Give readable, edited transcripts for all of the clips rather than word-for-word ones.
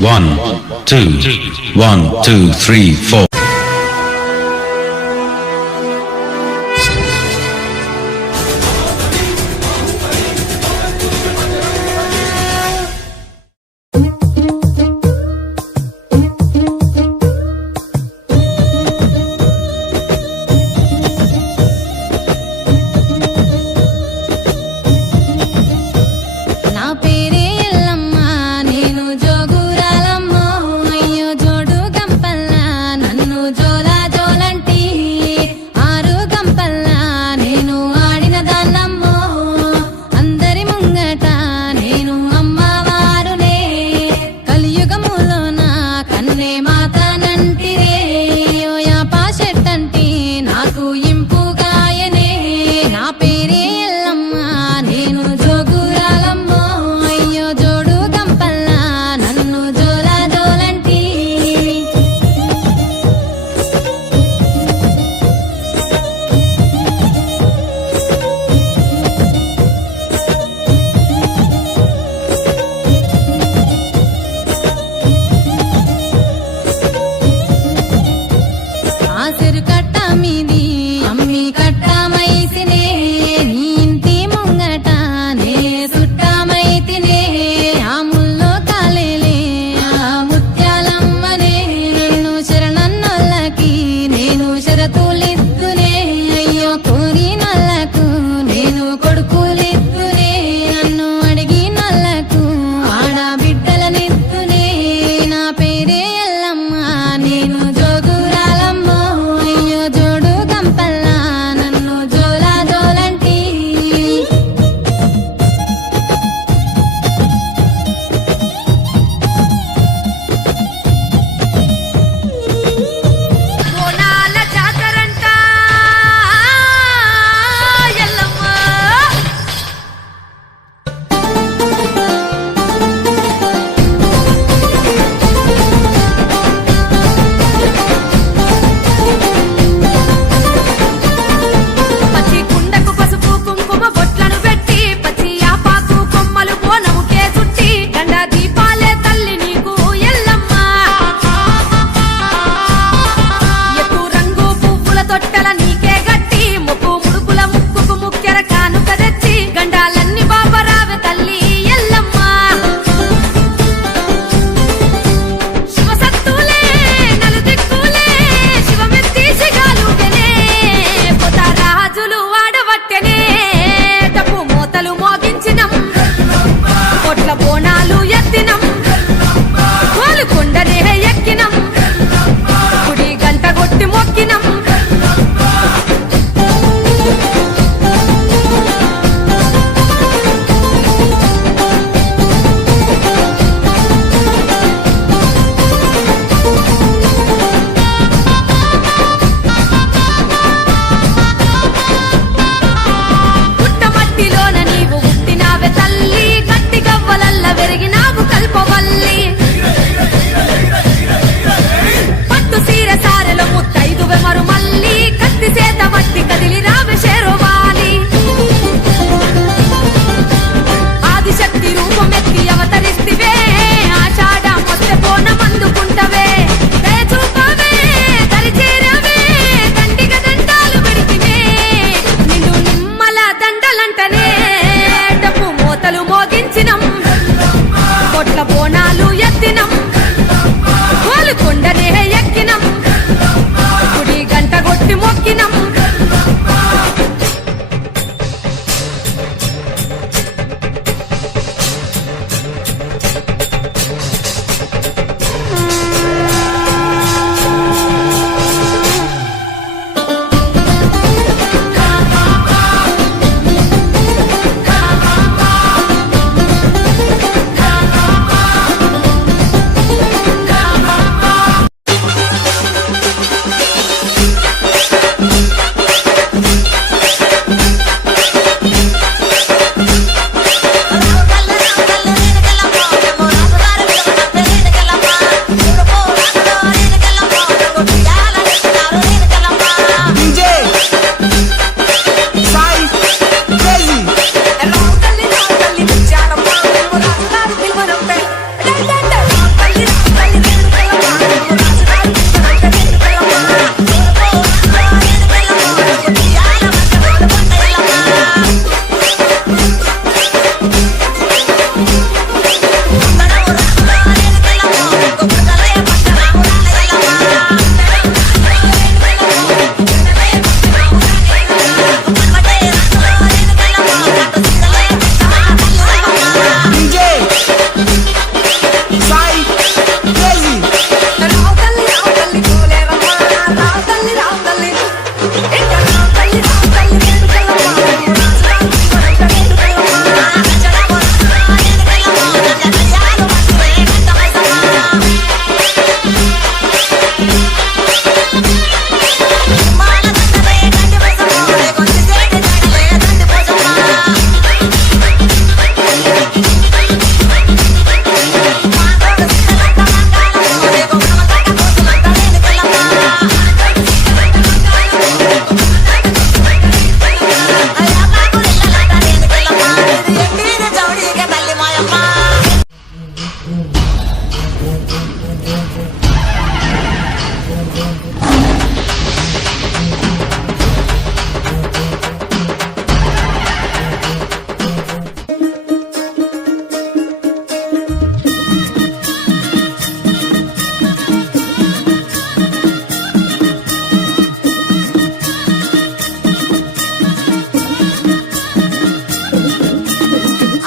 1, 2, 1, 2, 3, 4.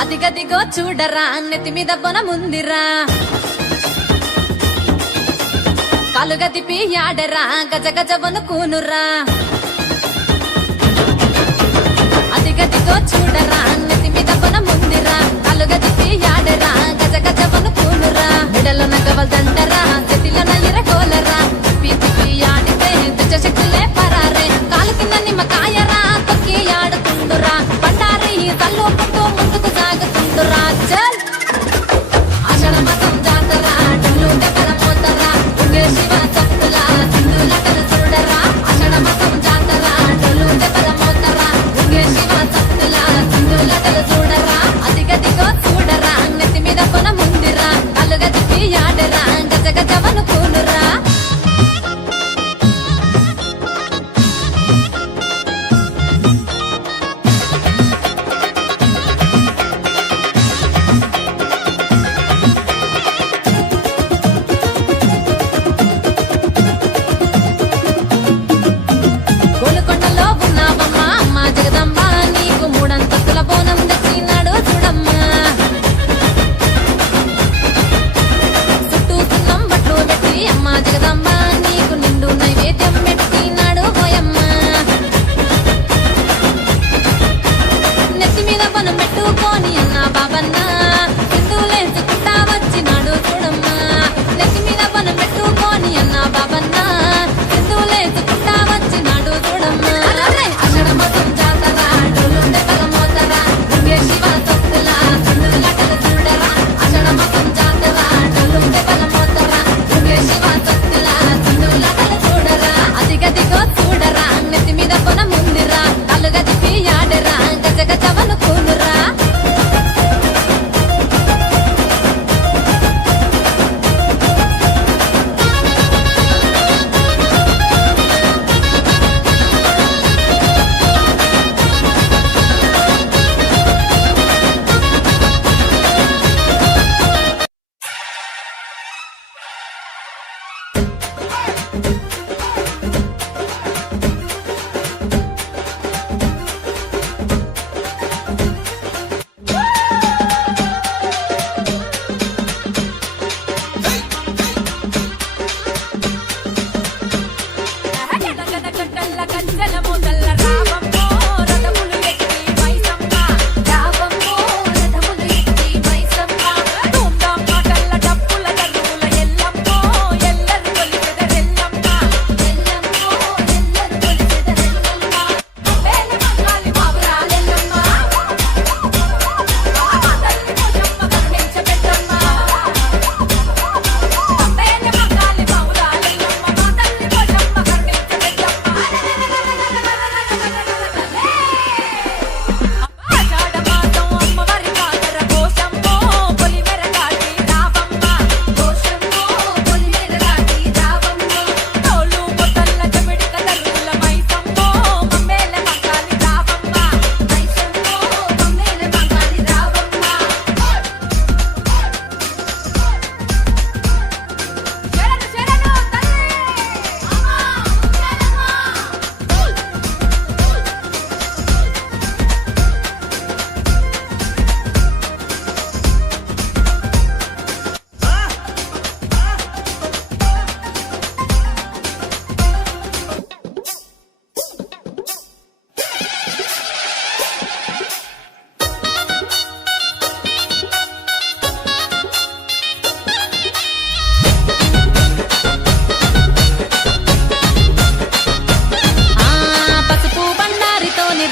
అదిగదిగో చూడరా నెత్తి మీద బొనముందిరా కాలుగదిపి యాడరా గజ గజ వనుకూనురా అదిగదిగో చూడరా నెత్తి మీద బొనముందిరా కాలుగదిపి యాడరా గజ గజ వనుకూనురా మెడలో నగవల్దండరా చేతిలో నయ్యరకోలరా తిప్పి తిప్పి ఆడితే దుచ్చ శక్తులే పరారే కాలు కింద నిమ్మకాయరా తొక్కి ఆడుతుండురా బండారి తల్లు పుట్టు ముందుకు సాగుతుండురా చల్ ఆషాఢ మాసం జాతరా డల్లు దెబ్బల పోతరా ఉండే శివ సత్తుల సింధులటలు చూడరా ఆషాఢ మాసం జాతరా డల్లు దెబ్బల పోతరా ఉండే శివ సత్తుల సింధులటలు చూడరా అదిగదిగో చూడరా నెత్తి మీద కొన ముందిరా కలుగదిపి ఆడరా గజ గజ వనుకూనురా గోలుకొండలో ఉన్నావమ్మా అమ్మ జగదంబ నీకు మూడంతస్తుల బోనం తెచ్చినాడు చూడమ్మా చుట్టూ సున్నం బట్లు పెట్టి అమ్మ జగదంబ నీకు నిండు నైవేద్యం పెట్టినాడు పోయమ్మ నెత్తి మీద బొనం పెట్టుకొని అన్న బాబన్న సింధులేసుకుంటా వచ్చినాడు చూడమ్మా నెత్తి మీద బొనం పెట్టుకొని అన్న బాబన్న సింధులేసుకుంటా వచ్చినాడు చూడమ్మా అషాఢ మాసం జాతర డోలు దెబ్బల మోతరా ఉంగే శివ సత్తుల సింధులటలు చూడరా అషాఢ మాసం జాతర డోలు దెబ్బల మోతరా ఉంగే శివ సత్తుల సింధులటలు చూడరా అదిగదిగో చూడరా నెత్తి మీద కొన ముందిరా కలుగదిపి ఆడరా గజ గజ వనుకూనురా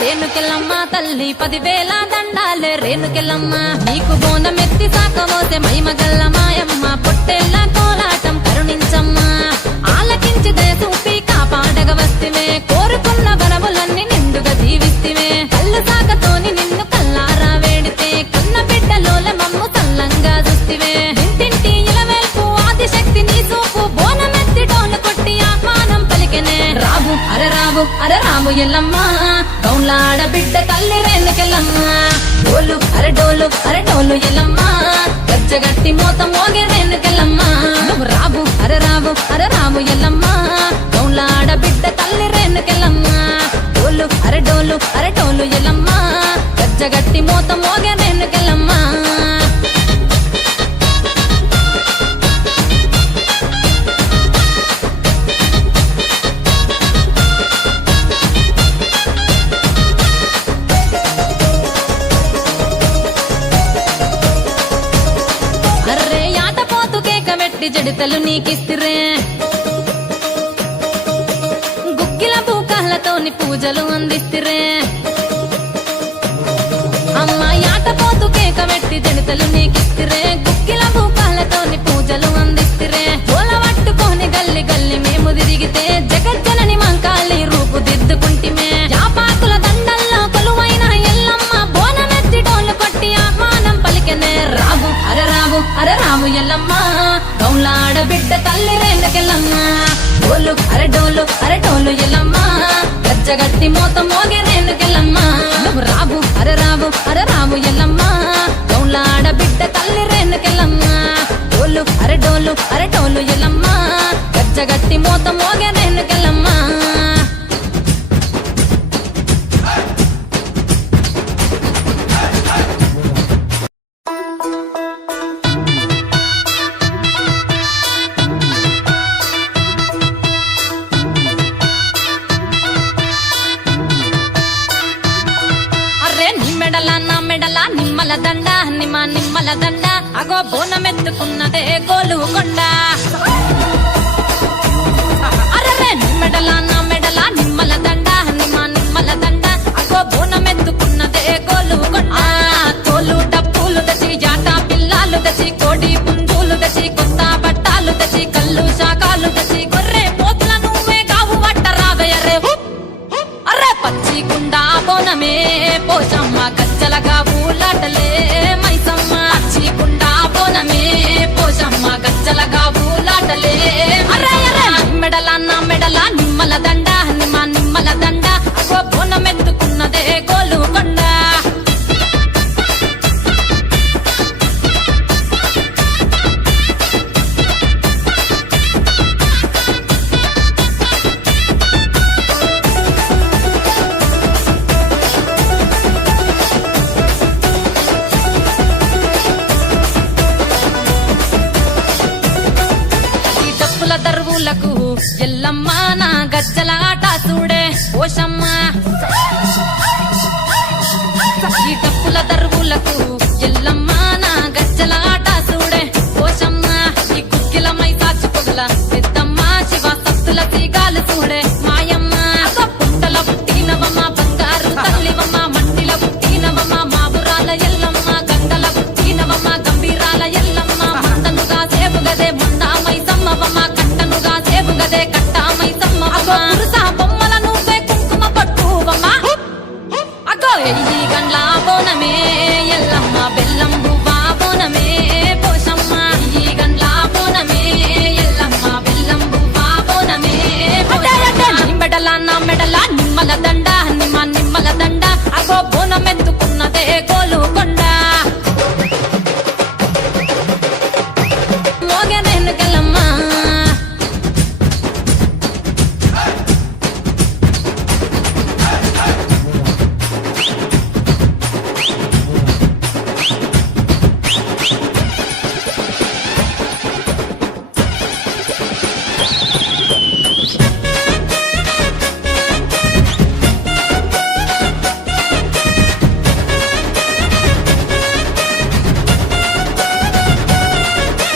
రేణుకెళ్ళమ్మ తల్లి 10,000 దండాలే రేణుకెళ్ళమ్మ నీకు బోనమెత్తి సాకమోసే మైమగల్ల మాయమ్మ పొట్టెల్ల కోలాటం కరుణించమ్మ ఆలకించిదే చూపి కాపాడగ వస్తివే కోరుకున్న వరములన్నీ నిండుగా జీవిస్తివే కళ్ళు సాకతోని నిన్ను కల్లారా వేడితే కన్న బిడ్డలోల మమ్ము సల్లంగా చూస్తివే ఇంటింటి ఇలవేల్పు గౌలాడ బిడ్డ తల్లి రేణుకెళ్ళమ్మ డోలు అరడోలు అరడోలు ఎల్లమ్మ గజ్జగట్టి మోత మోగే రేణుకెళ్ళమ్మ నువ్వు రాబు అరరాబు అరరాబు ఎల్లమ్మ గౌలాడ బిడ్డ తల్లి రేణుకెళ్ళమ్మ డోలు అరడోలు అరడోలు ఎల్లమ్మ గజ్జగట్టి మోత మోగే రేణుకెళ్ళమ్మ అర్రే ఆటపోతు కేక మెట్టి జడితలు నీకిస్తిరే గుక్కిల బూకాలతోని పూజలు అందిస్తిరే అమ్మ ఆటపోతు కేక మెట్టి జడితలు నీకిస్తిరే గుక్కిల బూకాలతోని పూజలు అందిస్తిరే పూల పట్టుకొని గల్లి గల్లి మేము తిరిగితే జగజ్జనని మంకాళి రూపు దిద్దుకుంటిమే యాపాకుల దండల్లో కొలువైన ఎల్లమ్మ బోనమెత్తి డోలు కొట్టి ఆహ్వానం పలికెనే రాబు అరరాబు అరరాబు ఎల్లమ్మ గౌలాడ బిడ్డ తల్లి రేణుకెళ్ళమ్మ డోలు అరడోలు అరడోలు ఎల్లమ్మ గజ్జగట్టి మోత మోగే రేణుకెళ్ళమ్మ నువ్వు రాబు అరరాబు అరరాబు ఎల్లమ్మ గౌలాడ బిడ్డ తల్లి రేణుకెళ్ళమ్మ డోలు అరడోలు అరడోలు ఎల్లమ్మ గజ్జగట్టి మోత మోగే రేణుకెళ్ళమ్మ అర్రే నిమ్మెడల నా మెడల నిమ్మల దండ నిమ్మల దండ అగో బోనమెత్తుకున్నదే గోలు కొండ అర్రే నిమ్మెడల నా మెడల నిమ్మల దండ నిమ్మల దండ అగో బోనమెత్తుకున్నదే గోలు కొండ తోలు డప్పులు దచి జాట పిల్లాలు దచి కోడి పుంజులు దచి కొత్త బట్టాలు దచి కళ్ళు శాకాలు దచి గొర్రె పోతుల నువ్వే కావు వట్ట రావయ్యరే అర్రే పచ్చి గుండా బోనమే పోషమ్మ గజ్జలగా ఊలాటలే మైసమ్మ పచ్చి గుండా బోనమే పోషమ్మ గజ్జలగా ఊలాటలే అర్రే అర్రే మెడల నా మెడల నిమ్మల దండ నిమ్మల దండ అగో బోనమెత్తుకున్నదే గోలు కొండ ఈ డప్పుల దరువులకు ఎల్లమ్మ నా గజ్జల ఆట చూడే ఓషమ్మ ఈ డప్పుల దరువులకు ఎల్లమ్మ నా గజ్జల ఆట చూడే ఓషమ్మ ఈ కుక్కిల మై సాచి పొగల పెద్దమ్మ శివ సత్తుల తీగాలు చూడే మాయమ్మ పుట్టల పుట్టినవమ్మ బంగారు తల్లివమ్మ మంటిల పుట్టినవమ్మ మాబురాల ఎల్లమ్మ గంగల పుట్టినవమ్మ గంభీరాల ఎల్లమ్మ మందనుగా సేపుగదే మందామై సమ్మవమ్మ కట్టనుగా సేపుగదే కట్టామై సమ్మవమ్మ పురుష బొమ్మల నువ్వే కుంకుమ పట్టువమ్మ అగో ఎయ్యి గండ్ల బోనమే ఎల్లమ్మ బెల్లం బువ్వా బోనమే పోషమ్మ ఈ గండ్ల బోనమే ఎల్లమ్మ బెల్లం బువ్వా బోనమే మెడల నా మెడల నిమ్మల దండ నిమ్మల దండ అగో బోనమెత్తుకున్నదే గోలు కొండ మోగే రేణుకెళ్ళమ్మ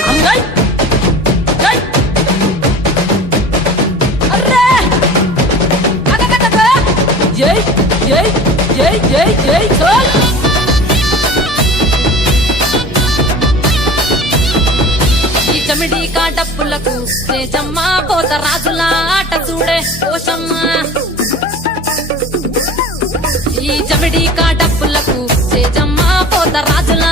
అమ్మాయి అర్రే అగగగగ జై జై జై జై జై చోల్ ఈ చమిడి కాటప్పులకు చేజమ్మ పోత రాజుల ఆట చూడే పోషమ్మ ఈ చమిడి కాటప్పులకు చేజమ్మ పోత రాజుల